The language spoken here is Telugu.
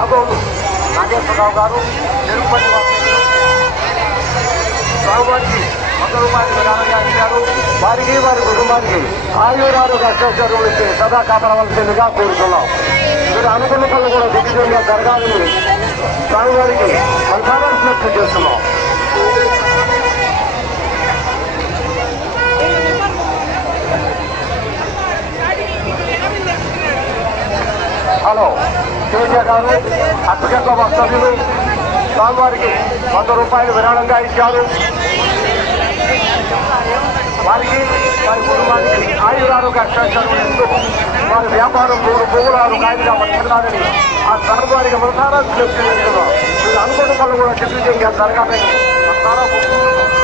ఆగోడు నాగేశ్వరరావు గారు తిరుపతి స్వామివారికి 100 రూపాయలు విరాళంగా ఇచ్చారు. వారికి వారి కుటుంబానికి ఆయురారోగ్య అష్టైశ్వర్యం ఇచ్చి సదా కాపాడవలసిందిగా కోరుతున్నాం. మీరు అనుకున్న పనులు కూడా దిగ్విజయంగా జరగాలని స్వామివారికి మనసారా విజ్ఞప్తి చేస్తున్నాం. హలో తేజ గారు అత్యగంట సభ్యులు స్వామివారికి 100 రూపాయలు విరాళంగా ఇచ్చారు. వారికి వారి కుటుంబానికి ఆయురారోగ్య అష్టైశ్వర్యం ఇస్తూ వారి వ్యాపారం 3 పువ్వులారు కాయలుగా పట్టుకున్నారని ఆ స్వామివారికి మనసారా విజ్ఞప్తి చేస్తున్నాం. మీరు అనుకున్న పనులు కూడా దిగ్విజయంగా జరగాలని మనసారా కోరుకుంటున్నాం.